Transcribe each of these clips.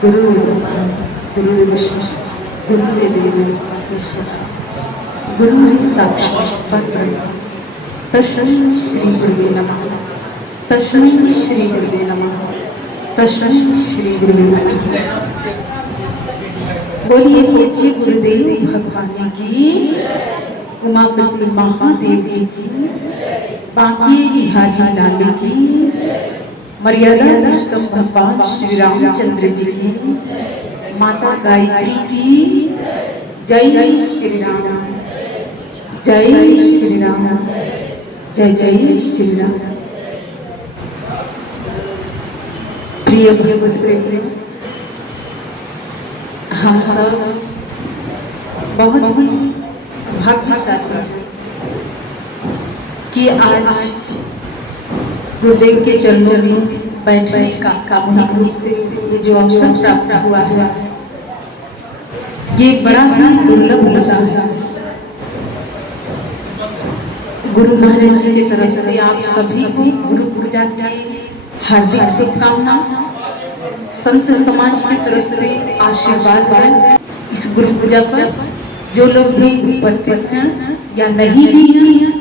गुरु गुरु विष्णु गुरुदेव महेश्वरा गुरु साक्षात् परब्रह्म तस्मै श्री गुरुवे नमः। तस्मै श्री गुरुवे नमः। तस्मै श्री गुरुवे नमः। बोलिए पूज्य गुरुदेव भगवान की, उमापति महादेव जी की, बांके बिहारी लाल की, मर्यादा पुरुषोत्तम भगवान श्री रामचंद्र जी की, माता गायत्री की, जय श्री राम, जय श्री राम, जय जय श्री राम। प्रिय भगवत हम सब बहुत ही भाग्यशाली कि आज गुरुदेव के चरणों में बैठने का सामूहिक रूप से ये जो अवसर प्राप्त हुआ है, ये बड़ा ही दुर्लभ होता है। गुरु महाराज जी की तरफ से आप सभी को गुरु पूजा की हार्दिक शुभकामना, संत समाज की तरफ से आशीर्वाद है। इस गुरु पूजा पर जो लोग भी उपस्थित हैं या नहीं भी हैं,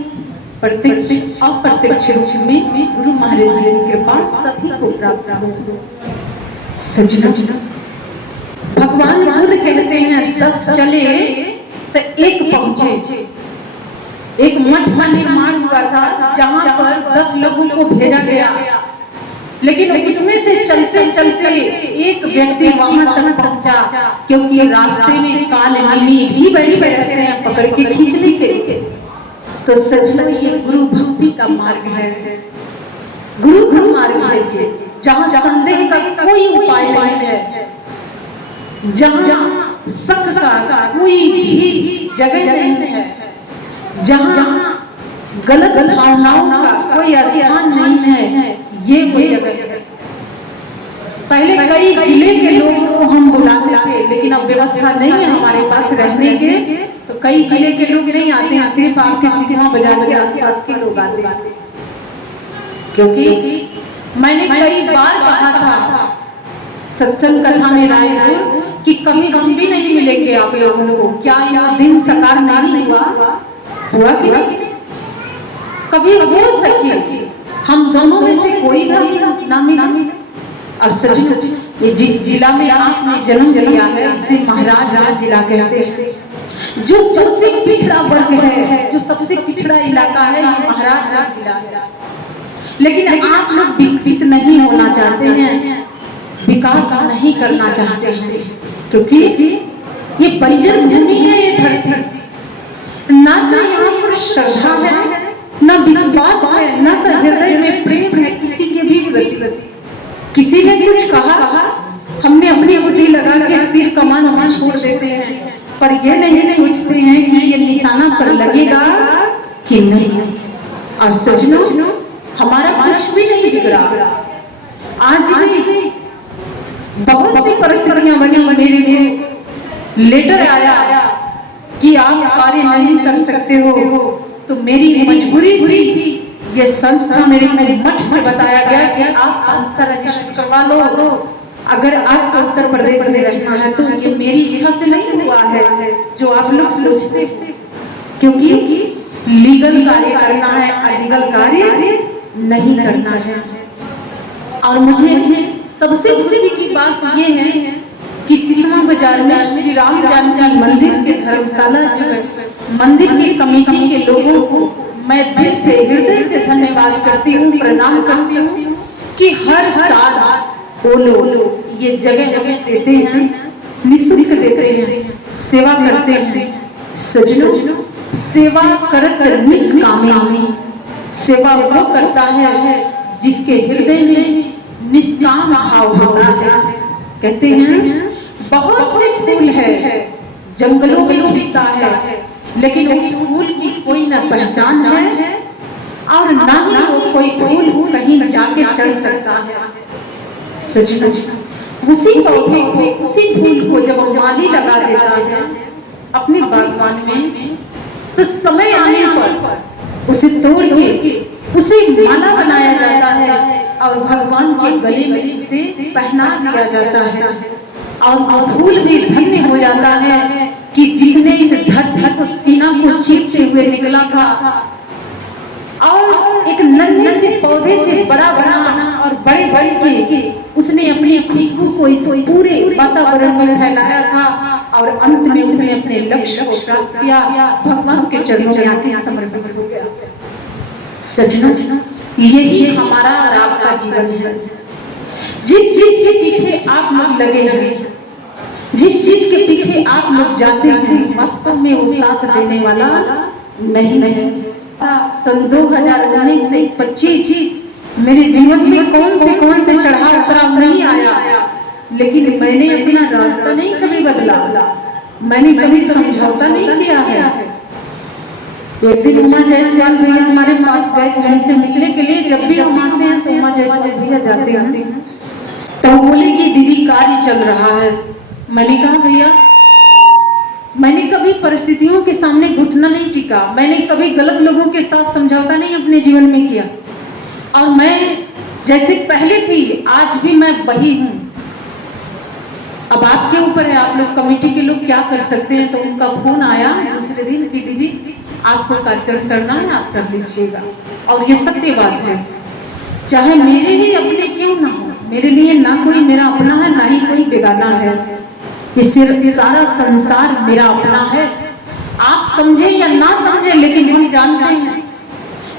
प्रत्यक्ष अप्रत्यक्ष रूप में गुरु महाराज जी की कृपा सभी को प्राप्त हो। सजना भगवान बुद्ध कहते हैं 10 चले तो 1 पहुंचे। एक मठ का निर्माण हुआ था जहां पर 10 लोगों को भेजा गया, लेकिन उसमें से चलते चलते एक व्यक्ति वहां तक पहुंचा, क्योंकि रास्ते में काल नामी भी बड़ी रहते हैं पकड़ के खींचने के लिए। तो सचमुच ये गुरु भक्ति का मार्ग है, गुरु मार्ग है, जहां संदेह का कोई उपाय नहीं है, जहां शक का कोई भी जगह नहीं है, जहां गलत भावनाओं का कोई स्थान नहीं है, ये कोई जगह है। पहले कई जिले के लोगों को हम बुलाते थे, लेकिन अब व्यवस्था नहीं है हमारे पास रहने के, तो कई जिले के लोग नहीं आते हैं, सिर्फ आपके सिसवा बाजार के आसपास के लोग आते हैं। क्योंकि मैंने कई बार कहा था सत्संग कथा में रायपुर कि कभी हम भी नहीं मिलेंगे आप लोगों को। क्या यह दिन साकार नहीं हुआ कि कभी हो सके हम दोनों में से कोई भी ना मिले। और सच ये जिस जिला में आपने जन्म लिया है इसे महाराज जिला कहते हैं। जो सबसे पिछड़ा वर्ग है, जो सबसे पिछड़ा इलाका है, ये महाराज जिला है। लेकिन आप लोग विकसित नहीं होना चाहते हैं, विकास नहीं करना चाहते हैं, क्योंकि ये बंजर भूमि है, ये धरती। ना तो यहाँ पर श्रद्धा है, ना विश्वास है, ना तो हृदय में प्रेम है किसी के भी प्रति। किसी ने कुछ कहा, हमने अपनी बुद्धि लगा के तीर कमान से छोड़ देते हैं, पर ये नहीं सोचते हैं कि ये निशाना पर लगेगा कि नहीं। और सजनों, हमारा कुछ भी नहीं बिगड़ा। आज भी बहुत सी परिस्थितियां बनी, मेरे लिए लेटर आया कि आप कार्य नहीं कर सकते हो, तो मेरी मजबूरी हुई। ये संस्था मेरे मठ से बताया गया कि आप संस्था रजिस्टर करवा लो, अगर आपको उत्तर प्रदेश में रहना है। तो ये मेरी इच्छा से नहीं हुआ है जो आप लोग सोचते हैं, क्योंकि लीगल कार्य करना है, अलीगल कार्य नहीं करना है। और मुझे सबसे खुशी की बात ये है कि सिसवा बाजार में श्री राम जानकी मंदिर के धर्मशाला जो है, मंदिर की कमेटी के लोगों को मैं दिल से हृदय से धन्यवाद करती हूँ, प्रणाम करती हूँ कि हर साल वो लोग ये जगह देते हैं, निःशुल्क देते हैं, सेवा करते हैं। सजनों, सेवा कर निष्कामी, सेवा वो करता है जिसके हृदय में निष्काम भाव होता है। कहते हैं बहुत से फूल है जंगलों में खिलता है, लेकिन उस फूल की कोई ना पहचान है और ना ही वो कोई फूल कहीं जाके चढ़ सकता है। सजनों, उसी पौधे को, उसी फूल को जब माली लगा देता है अपने बागवान में, तो समय आने पर उसे तोड़ के उसे माला बनाया जाता है और भगवान के गले में उसे पहना दिया जाता है और वो फूल भी धन्य हो जाता है कि जिसने इस धरती को सीना को चीरते हुए निकला था और एक नन्हे से पौधे से बड़ा बना और बड़े बड़े के उसने अपनी खुशबू को इस पूरे वातावरण में फैलाया था और अंत में उसने अपने लक्ष्य को प्राप्त किया, भगवान के चरणों में आके समर्पित हो गया। सज्जनों, यही हमारा और आपका जीवन है। जिस चीज के पीछे आप लोग लगे हैं, जिस चीज के पीछे आप लोग जाते हैं, वास्तव में वो साथ देने वाला नहीं। सन 2019 से 25 मेरे जीवन में कौन से चढ़ाव उतराव नहीं आया, लेकिन मैंने अपना रास्ता नहीं कभी बदला, मैंने कभी समझौता नहीं किया है। एक दिन उमा जायसवाल भैया हमारे पास गए हमसे मिलने के लिए। जब भी हम आते हैं तो उमा जायसवाल भैया जाते हैं तो बोले कि दीदी कार्य चल रहा है। मैंने कहा भैया, मैंने कभी परिस्थितियों के सामने घुटना नहीं टिका, मैंने कभी गलत लोगों के साथ समझौता नहीं अपने जीवन में किया, और मैं जैसे पहले थी आज भी मैं वही हूँ। अब आपके ऊपर है, आप लोग कमेटी के लोग क्या कर सकते हैं। तो उनका फोन आया दूसरे दिन कि दीदी आपको कार्यक्रम करना है, आप कर लीजिएगा। और ये सत्य बात है, चाहे मेरे ही अपने क्यों ना हो, मेरे लिए ना कोई मेरा अपना है ना ही कोई बेगाना है, ये सिर्फ सारा संसार मेरा अपना है। आप समझे या ना समझे, लेकिन हम जानते हैं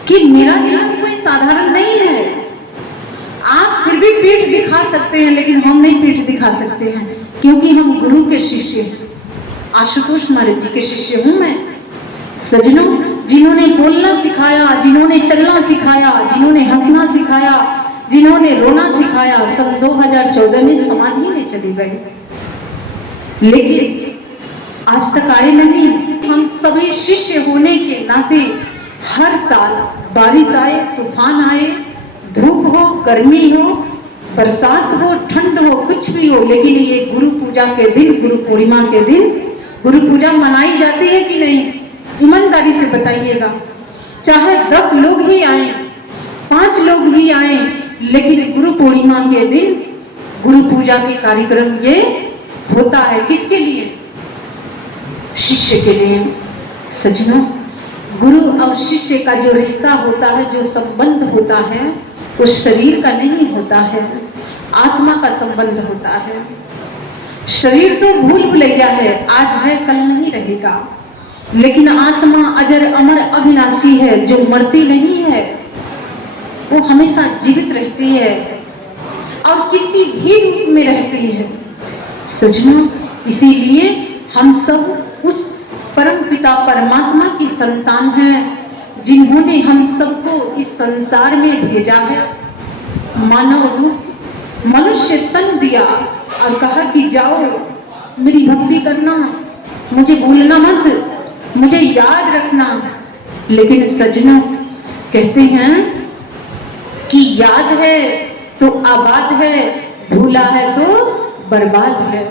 कि मेरा जीवन कोई साधारण नहीं है। आप फिर भी पीठ दिखा सकते हैं, लेकिन हम नहीं पीठ दिखा सकते हैं, क्योंकि हम गुरु के शिष्य हैं। आशुतोष महाराज जी के शिष्य हूं मैं। सज्जनों, जिन्होंने बोलना सिखाया, जिन्होंने चलना सिखाया, जिन्होंने हंसना सिखाया, जिन्होंने रोना सिखाया, सन 2014 में समाधि में चले गए, लेकिन आज तक आए नहीं। हम सभी शिष्य होने के नाते हर साल बारिश आए, तूफान आए, धूप हो, गर्मी हो, बरसात हो, ठंड हो, कुछ भी हो, लेकिन ये गुरु पूजा के दिन, गुरु पूर्णिमा के दिन गुरु पूजा मनाई जाती है कि नहीं? ईमानदारी से बताइएगा। चाहे 10 लोग ही आए, 5 लोग ही आए, लेकिन गुरु पूर्णिमा के दिन गुरु पूजा के कार्यक्रम ये होता है। किसके लिए? शिष्य के लिए। सज्जनों, गुरु और शिष्य का जो रिश्ता होता है, जो संबंध होता है, वो शरीर का नहीं होता है, आत्मा का संबंध होता है। शरीर तो भूल भुलैया है, आज है कल नहीं रहेगा, लेकिन आत्मा अजर अमर अविनाशी है, जो मरती नहीं है, वो हमेशा जीवित रहती है और किसी भी रूप में रहती है। सज्जनों, इसीलिए हम सब उस परम पिता परमात्मा की संतान हैं, जिन्होंने हम सबको इस संसार में भेजा है, मानव रूप मनुष्य तन दिया और कहा कि जाओ मेरी भक्ति करना, मुझे भूलना मत, मुझे याद रखना। लेकिन सज्जनों, कहते हैं कि याद है तो आबाद है, भूला है तो बर्बाद है।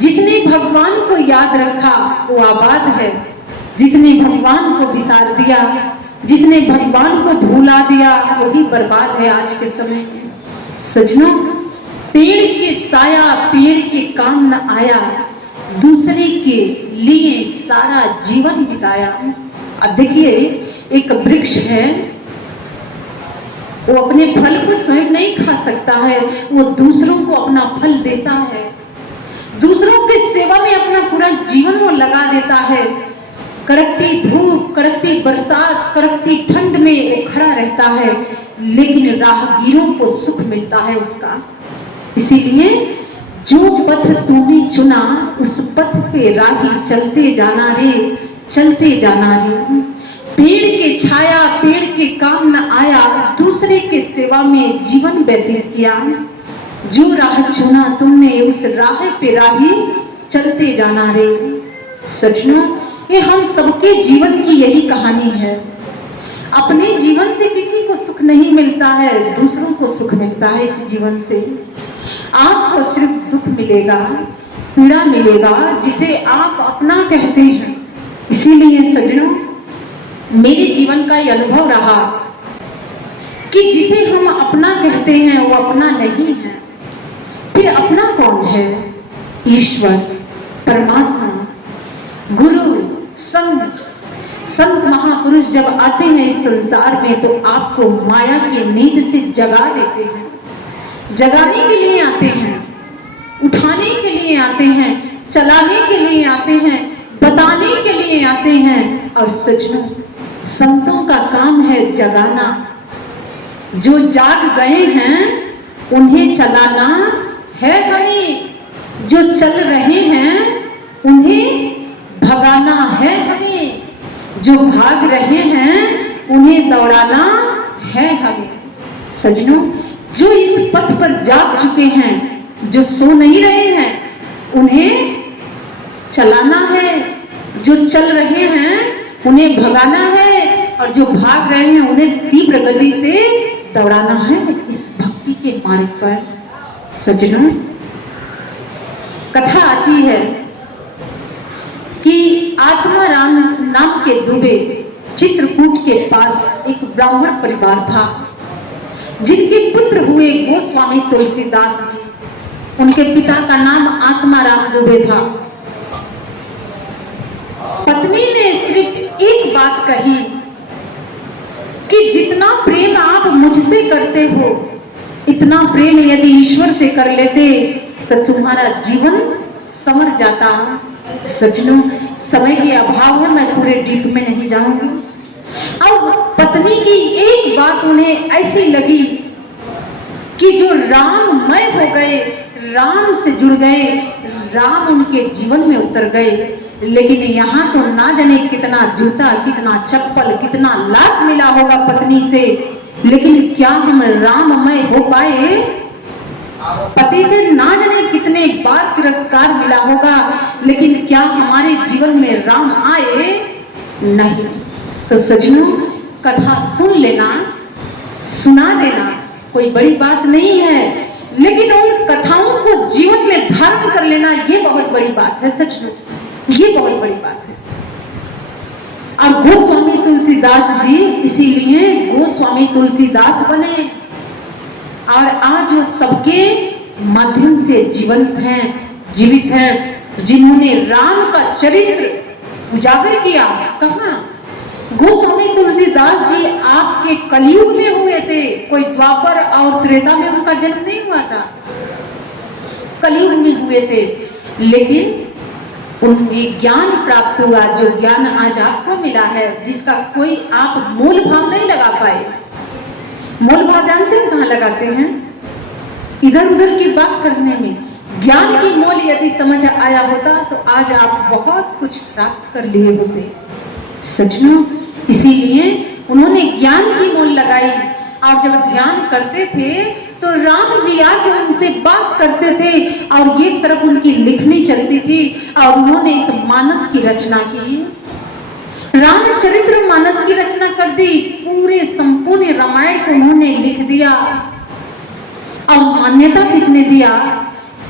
जिसने भगवान को याद रखा वो आबाद है, जिसने भगवान को बिसार दिया, जिसने भगवान को भूला दिया, वही बर्बाद है आज के समय में। सज्जनों, पेड़ के साया पेड़ के काम न आया, दूसरे के लिए सारा जीवन बिताया। अब देखिए, एक वृक्ष है, वो अपने फल को स्वयं नहीं खा सकता है, वो दूसरों को अपना फल देता है, दूसरों की सेवा में अपना पूरा जीवन वो लगा देता है। कड़कती धूप, कड़कती बरसात, कड़कती ठंड में वो खड़ा रहता है, लेकिन राहगीरों को सुख मिलता है उसका। इसीलिए जो पथ तूने चुना, उस पथ पे राही चलते जाना रे, चलते जाना रे। पेड़ के छाया पेड़ के काम न आया, दूसरे के सेवा में जीवन व्यतीत किया। जो राह चुना तुमने, उस राह पे राही चलते जाना रे। सज्जनों, ये हम सबके जीवन की यही कहानी है। अपने जीवन से किसी को सुख नहीं मिलता है, दूसरों को सुख मिलता है इस जीवन से। आपको सिर्फ दुख मिलेगा, पीड़ा मिलेगा, जिसे आप अपना कहते हैं। इसीलिए सज्जनों, मेरे जीवन का यह अनुभव रहा कि जिसे हम अपना कहते हैं वो अपना नहीं है, फिर अपना कौन है? ईश्वर, परमात्मा, गुरु, संत महापुरुष जब आते हैं इस संसार में तो आपको माया की नींद से जगा देते हैं। जगाने के लिए आते हैं, उठाने के लिए आते हैं, चलाने के लिए आते हैं, बताने के लिए आते हैं। और सजनों, संतों का काम है जगाना। जो जाग गए हैं उन्हें चलाना है हमें, जो चल रहे हैं उन्हें भगाना है हमें, जो भाग रहे हैं उन्हें दौड़ाना है हमें। सजनों, जो इस पथ पर जाग चुके हैं, जो सो नहीं रहे हैं, उन्हें चलाना है। जो चल रहे हैं उन्हें भगाना है, और जो भाग रहे हैं उन्हें तीव्र गति से दौड़ाना है इस भक्ति के मार्ग पर। सजनों, कथा आती है कि आत्माराम नाम के दुबे चित्रकूट के पास एक ब्राह्मण परिवार था, जिनके पुत्र हुए गोस्वामी तुलसीदास जी। उनके पिता का नाम आत्माराम दुबे था। पत्नी ने सिर्फ एक बात कही कि जितना प्रेम आप मुझसे करते हो, इतना प्रेम यदि ईश्वर से कर लेते तो तुम्हारा जीवन संवर जाता। सजनों, समय के अभाव में मैं पूरे डीप में नहीं जाऊंगी। अब पत्नी की एक बात उन्हें ऐसी लगी कि जो राममय हो गए, राम से जुड़ गए, राम उनके जीवन में उतर गए। लेकिन यहाँ तो ना जाने कितना जूता, कितना चप्पल, कितना लात मिला होगा पत्नी से, लेकिन क्या हम राममय हो पाए? पति से ना जाने कितने बार तिरस्कार मिला होगा, लेकिन क्या हमारे जीवन में राम आए? नहीं। तो सजनों, कथा सुन लेना, सुना देना कोई बड़ी बात नहीं है, लेकिन उन कथाओं को जीवन में धारण कर लेना ये बहुत बड़ी बात है। सजनों, ये बहुत बड़ी बात है। अब गोस्वामी तुलसीदास जी इसीलिए गोस्वामी तुलसीदास बने, और आज वो सबके माध्यम से जीवित हैं, जिन्होंने राम का चरित्र उजागर किया। कहाँ? गोस्वामी तुलसीदास जी आपके कलयुग में हुए थे, कोई द्वापर और त्रेता में उनका जन्म नहीं हुआ था, कलयुग में हुए थे। लेकिन उन्हें ज्ञान प्राप्त हुआ, जो ज्ञान आज आपको मिला है, जिसका कोई आप मूल भाव नहीं लगा पाए। मूल भाव जानते हैं कहाँ लगाते हैं? इधर उधर की बात करने में। ज्ञान की मोल यदि समझ आया होता तो आज आप बहुत कुछ प्राप्त कर लिए होते। सजनों, इसीलिए उन्होंने ज्ञान की मोल लगाई, और जब ध्यान करते थे तो राम जी आके उनसे बात करते थे, और एक तरफ उनकी लिखनी चलती थी, और उन्होंने इस मानस की रचना की, रामचरित्र मानस की रचना कर दी। पूरे संपूर्ण रामायण को उन्होंने लिख दिया। और मान्यता किसने दिया?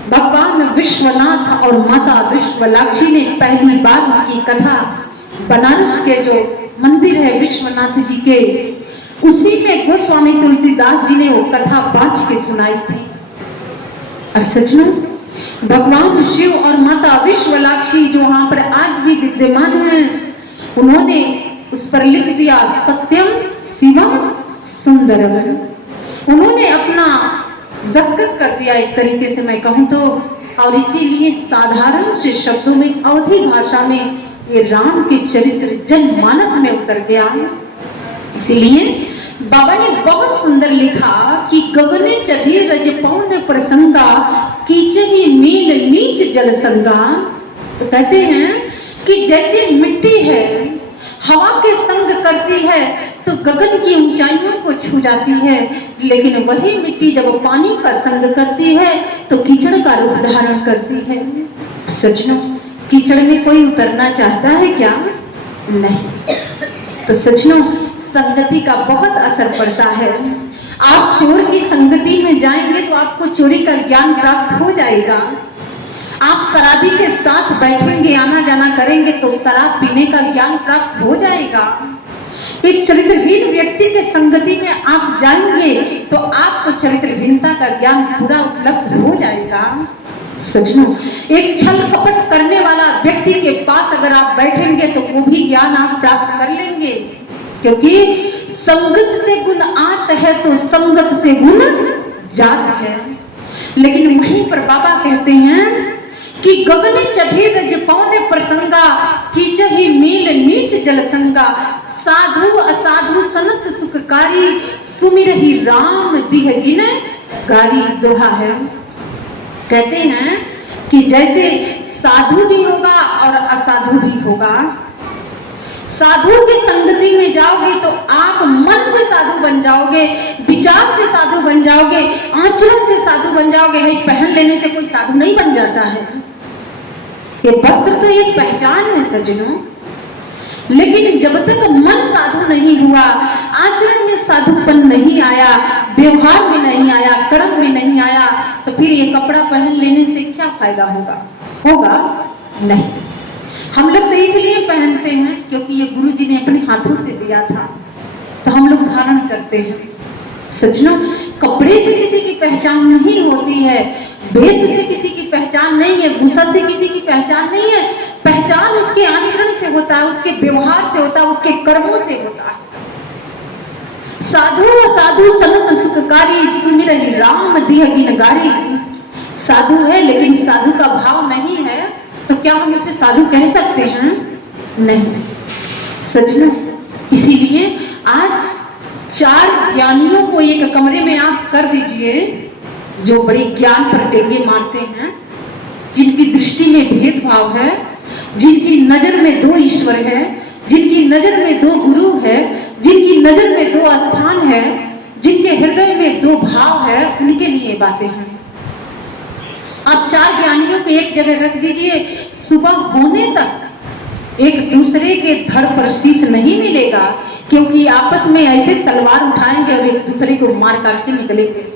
भगवान विश्वनाथ और माता विश्वलाक्षी ने पहली बार उनकी कथा बनारस के जो मंदिर है विश्वनाथ जी के, उसी में गोस्वामी तुलसीदास जी ने वो कथा बांच के सुनाई थी। और सजनों, भगवान शिव और माता विश्वलाक्षी जो वहां पर आज भी विद्यमान हैं, उन्होंने उस पर लिख दिया सत्यम शिवम सुंदरम। उन्होंने अपना दस्तखत कर दिया एक तरीके से मैं कहूँ तो, और इसीलिए साधारण से शब्दों में अवधी भाषा में ये राम के चरित्र जनमानस में उतर गया। इसीलिए बाबा ने बहुत सुंदर लिखा कि गगने चढ़ी रज पौन प्रसंगा, कीचही मील नीच जल संगा। तो कहते हैं कि जैसे मिट्टी है हवा के संग करती है तो गगन की ऊंचाइयों को छू जाती है, लेकिन वही मिट्टी जब पानी का संग करती है तो कीचड़ का रूप धारण करती है। सजनों, कीचड़ में कोई उतरना चाहता है क्या? नहीं। तो सजनों, संगति का बहुत असर पड़ता है। आप चोर की संगति में जाएंगे तो आपको चोरी का ज्ञान प्राप्त हो जाएगा। आप शराबी के साथ बैठेंगे, आना जाना करेंगे तो शराब पीने का ज्ञान प्राप्त हो जाएगा। एक चरित्रहीन व्यक्ति के संगति में आप जाएंगे तो आपको चरित्रहीनता का ज्ञान पूरा उपलब्ध हो जाएगा। सजनों, एक छल कपट करने वाला व्यक्ति के पास अगर आप बैठेंगे तो वो भी ज्ञान आप प्राप्त कर लेंगे, क्योंकि संगत से गुण आत है तो संगत से गुण जात है। लेकिन वहीं पर बाबा कहते हैं कि गगने चढ़े रज पौने प्रसंगा, कीचहि मील नीच जल संगा, साधु असाधु सनत सुखकारी, सुमिरहि राम दिह गिन गारी। दोहा है, कहते हैं कि जैसे साधु भी होगा और असाधु भी होगा। साधु की संगति में जाओगे तो आप मन से साधु बन जाओगे, विचार से साधु बन जाओगे, आचरण से साधु बन जाओगे। है पहन लेने से कोई साधु नहीं बन जाता है, ये वस्त्र तो एक पहचान है सज्जनों। लेकिन जब तक मन साधु नहीं हुआ, आचरण में साधुपन नहीं आया, व्यवहार में नहीं आया, कर्म में नहीं आया, तो फिर ये कपड़ा पहन लेने से क्या फायदा होगा नहीं। हम लोग तो इसलिए पहनते हैं क्योंकि ये गुरु जी ने अपने हाथों से दिया था, तो हम लोग धारण करते हैं। सज्जनों, कपड़े से किसी की पहचान नहीं होती है, वेश से किसी की पहचान नहीं है, भूषा से किसी की पहचान नहीं है। पहचान उसके आचरण से होता है, उसके व्यवहार से होता है, उसके कर्मों से होता है। साधु साधु सनत सुखकारी, सुमिरहि राम दिह गिन गारी। साधु है लेकिन साधु का भाव नहीं है, तो क्या हम उसे साधु कह सकते हैं? नहीं। सज्जनों, इसीलिए आज 4 ज्ञानियों को एक कमरे में आप कर दीजिए, जो बड़े ज्ञान पर टेंगे मारते हैं, जिनकी दृष्टि में भेदभाव है, जिनकी नजर में 2 ईश्वर है, जिनकी नजर में 2 गुरु है, जिनकी नजर में 2 स्थान है, जिनके हृदय में 2 भाव है, उनके लिए बातें हैं। आप 4 ज्ञानियों को एक जगह रख दीजिए, सुबह होने तक एक दूसरे के धड़ पर शीश नहीं मिलेगा, क्योंकि आपस में ऐसे तलवार उठाएंगे और एक दूसरे को मार काट के निकलेंगे।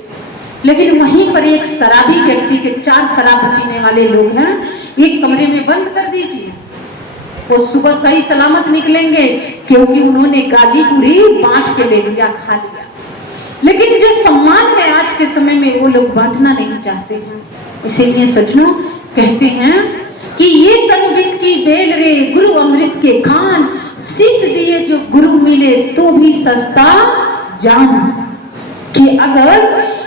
लेकिन वहीं पर एक शराबी व्यक्ति के 4 शराब पीने वाले लोग हैं, एक कमरे में बंद कर दीजिए, वो सुबह सही सलामत निकलेंगे, क्योंकि उन्होंने गाली पूरी बांट के ले लिया, खा लिया। लेकिन जो सम्मान है आज के समय में, वो लोग बांटना नहीं चाहते हैं। इसीलिए सज्जनों कहते हैं कि ये तन विष की बेल रे, गुरु अमृत के खान, शीश दिए जो गुरु मिले तो भी सस्ता जान। कि अगर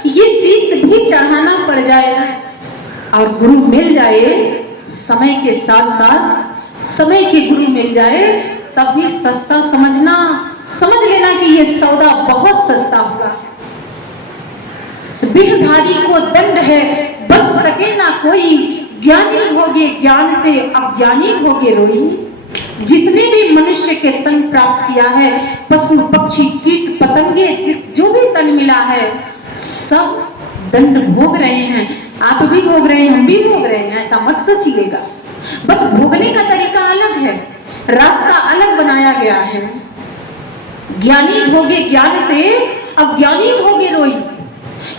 ये शीश भी चढ़ाना पड़ जाए और गुरु मिल जाए, समय के साथ साथ समय के गुरु मिल जाए, तब भी सस्ता समझ लेना कि ये सौदा बहुत सस्ता हुआ। देहधारी को दंड है, बच सके ना कोई, ज्ञानी होगे ज्ञान से, अज्ञानी होगे रोई। जिसने भी मनुष्य के तन प्राप्त किया है, पशु पक्षी कीट पतंगे, जो भी तन मिला है, सब दंड भोग रहे हैं। आप भी भोग रहे हैं, हम भी भोग रहे हैं, ऐसा मत सोचिएगा। बस भोगने का तरीका अलग है, रास्ता अलग बनाया गया है। ज्ञानी भोगे ज्ञान से, अज्ञानी भोगे रोई।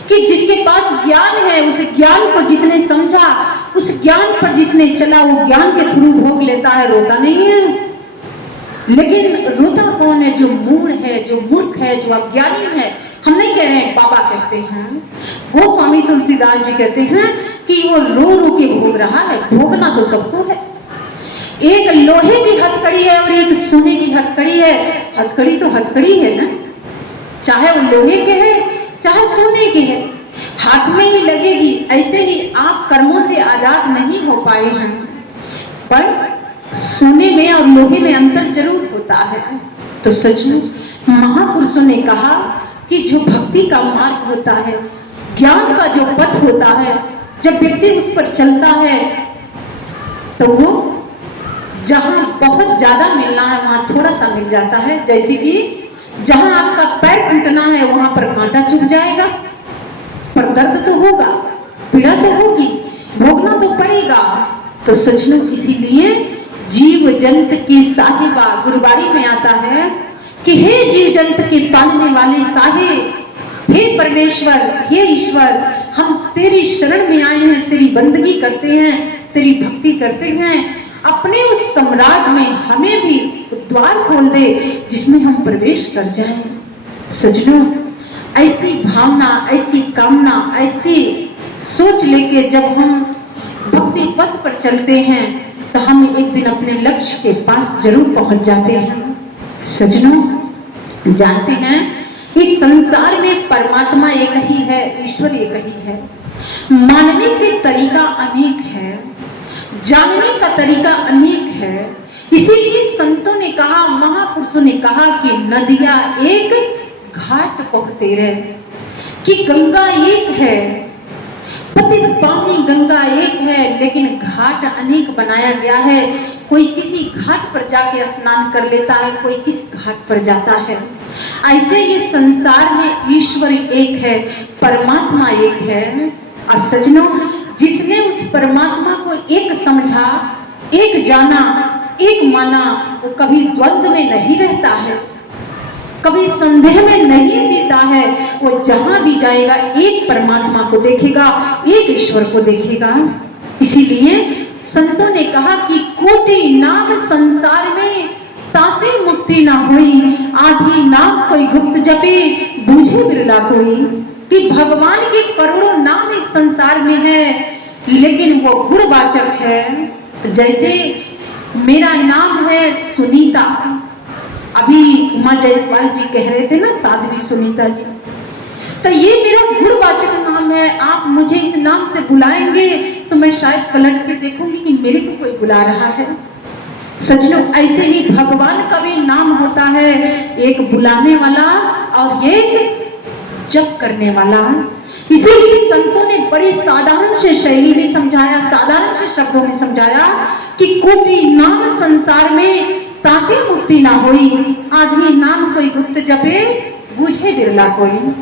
कि जिसके पास ज्ञान है, उस ज्ञान को जिसने समझा, उस ज्ञान पर जिसने चला, वो ज्ञान के थ्रू भोग लेता है, रोता नहीं है। लेकिन रोता कौन है? जो मूढ़ है, जो मूर्ख है, जो अज्ञानी है। हम नहीं कह रहे हैं, बाबा कहते हैं, गोस्वामी तुलसीदास जी कहते हैं कि वो रो रो के भोग रहा है। भोगना तो सबको है। एक लोहे की हथकड़ी है और एक सोने की हथकड़ी है। हथकड़ी तो हथकड़ी है ना, चाहे वो लोहे के है चाहे सोने के है, हाथ में ही लगेगी। ऐसे ही आप कर्मों से आजाद नहीं हो पाए हैं, पर सोने में और लोहे में अंतर जरूर होता है। तो सचमुच महापुरुषों ने कहा कि जो भक्ति का मार्ग होता है, ज्ञान का जो पथ होता है, जब व्यक्ति उस पर चलता है तो वो जहां बहुत ज्यादा मिलना है वहां थोड़ा सा मिल जाता है। जैसे कि जहां आपका पैर टूटना है वहां पर कांटा चुभ जाएगा, पर दर्द तो होगा, पीड़ा तो होगी, भोगना तो पड़ेगा। तो सचमुच इसीलिए जीव जंत की साहिबा गुरुबाणी में आता है कि हे जीव जंत के पालने वाले साहे, हे परमेश्वर, हे ईश्वर, हम तेरी शरण में आए हैं, तेरी बंदगी करते हैं, तेरी भक्ति करते हैं। अपने उस साम्राज्य में हमें भी द्वार खोल दे जिसमें हम प्रवेश कर जाएं। सजनों, ऐसी भावना, ऐसी कामना, ऐसी सोच लेके जब हम भक्ति पथ पर चलते हैं तो हम एक दिन अपने लक्ष्य के पास जरूर पहुंच जाते हैं। सजनों, जानते हैं इस संसार में परमात्मा एक ही है, ईश्वर एक ही है। मानने के तरीका अनेक है, जानने का तरीका अनेक है। इसीलिए संतों ने कहा, महापुरुषों ने कहा कि नदियां एक घाट पहुंचते रहे, कि गंगा एक है, पतित पावनी गंगा एक है, लेकिन घाट अनेक बनाया गया है। कोई किसी घाट पर जाके स्नान कर लेता है, कोई किस घाट पर जाता है। ऐसे ये संसार में ईश्वर एक है, परमात्मा एक है। और सजनों, जिसने उस परमात्मा को एक समझा, एक जाना, एक माना, वो कभी द्वंद्व में नहीं रहता है, कभी संदेह में नहीं जीता है। वो जहां भी जाएगा एक परमात्मा को देखेगा, एक ईश्वर को देखेगा। इसीलिए संतों ने कहा कि कोटि नाम संसार में ताते मुक्ति ना हुई, आधी नाम कोई गुप्त जपे बूझे बिरला कोई। कि भगवान के करोड़ों नाम इस संसार में है, लेकिन वो गुणवाचक है। जैसे मेरा नाम है सुनीता, अभी उमा जायसवाल जी कह रहे थे ना, साध्वी सुनीता जी, तो ये मेरा गुणवाचक नाम है। आप मुझे इस नाम से बुलाएंगे तो मैं शायद पलट के देखूंगी कि मेरे को कोई बुला रहा है। सजनों, ऐसे ही भगवान का भी नाम होता है, एक बुलाने वाला और एक जप करने वाला। इसीलिए संतों ने बड़ी साधारण से शैली में समझाया, साधारण से शब्दों में समझाया कि कोटि नाम संसार में ताते मुक्ति ना होई, आदमी नाम कोई गुप्त जपे बूझे बिरला कोई।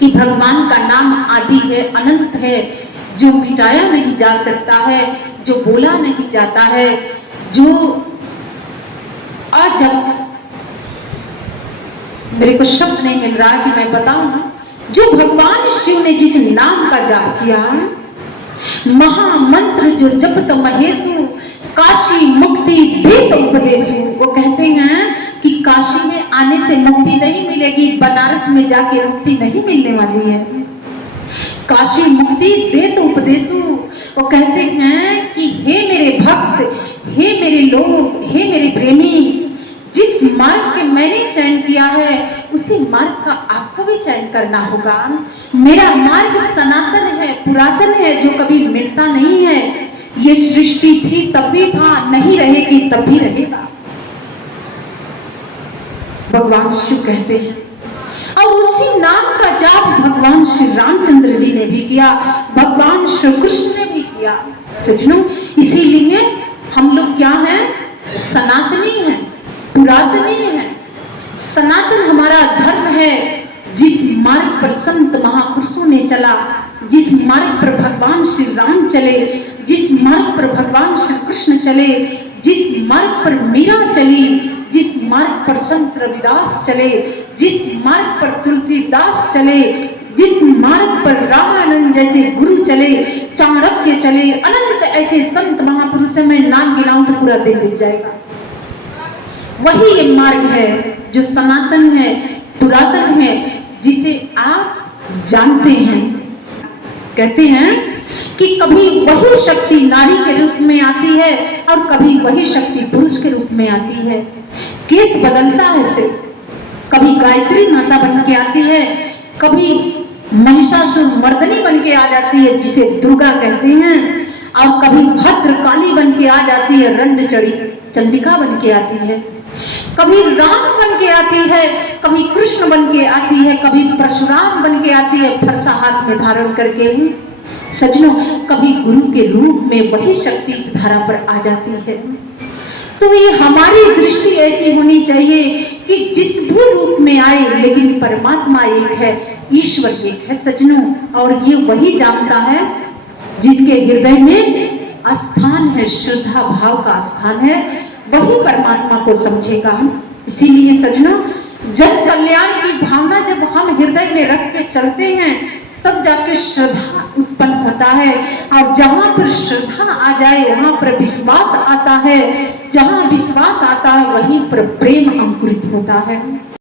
कि भगवान का नाम आदि है, अनंत है, जो मिटाया नहीं जा सकता है, जो बोला नहीं जाता है, जो आज जब मेरे को शब्द नहीं मिल रहा कि मैं बताऊं, जो भगवान शिव ने जिस नाम का जाप किया, महामंत्र जो जपत महेशु काशी मुक्ति देत उपदेशु। वो कहते हैं कि काशी में आने से मुक्ति नहीं मिलेगी, बनारस में जाके मुक्ति नहीं मिलने वाली है। काशी मुक्ति देत उपदेशु। वो कहते हैं कि हे मेरे भक्त, हे मेरे लोग, हे मेरे प्रेमी, जिस मार्ग के मैंने चयन किया है उसी मार्ग का आपको भी चयन करना होगा। मेरा मार्ग सनातन है, पुरातन है, जो कभी मिटता नहीं है। ये सृष्टि थी तब भी था, नहीं रहेगी तब भी रहेगा, भगवान शिव कहते हैं। और उसी नाम का जाप भगवान श्री रामचंद्र जी ने भी किया, भगवान श्री कृष्ण ने भी किया। सजनों, इसीलिए हम लोग क्या हैं? सनातनी हैं, पुरातनी है। सनातन हमारा धर्म है। जिस मार्ग पर संत महापुरुषों ने चला, जिस मार्ग पर भगवान श्री राम चले, जिस मार्ग पर भगवान श्री कृष्ण चले, जिस मार्ग पर मीरा चली, जिस मार्ग पर संत रविदास चले, जिस मार्ग पर तुलसीदास चले, जिस मार्ग पर रामानंद जैसे गुरु चले, चाणक्य चले, अनंत ऐसे संत महापुरुषों में नाम गिनाऊं तो पूरा दिन बीत जाएगा। वही ये मार्ग है जो सनातन है, पुरातन है, जिसे आप जानते हैं। कहते हैं कि कभी वही शक्ति नारी के रूप में आती है और कभी वही शक्ति पुरुष के रूप में आती है। केस बदलता है से, कभी गायत्री माता बन के आती है, कभी महिषासुर मर्दनी बन के आ जाती है जिसे दुर्गा कहते हैं, और कभी भद्रकाली बन के आ जाती है, रंड चंडिका बन के आती है, कभी राम बन के आती है, कभी कृष्ण बन के आती है, कभी परशुराम बन के आती है फरसा हाथ में धारण करके। सजनों, कभी गुरु के रूप में वही शक्ति इस धरा पर आ जाती है। तो ये हमारी दृष्टि ऐसी होनी चाहिए कि जिस भी रूप में आए, लेकिन परमात्मा एक है, ईश्वर एक है। सजनों, और ये वही जानता है जिसके हृदय में स्थान है, श्रद्धा भाव का स्थान है, वही परमात्मा को समझेगा। इसीलिए सजनों, जन कल्याण की भावना जब हम हृदय में रख के चलते हैं, तब जाके श्रद्धा उत्पन्न होता है। और जहां पर श्रद्धा आ जाए वहां पर विश्वास आता है, जहां विश्वास आता है वहीं पर प्रेम अंकुरित होता है।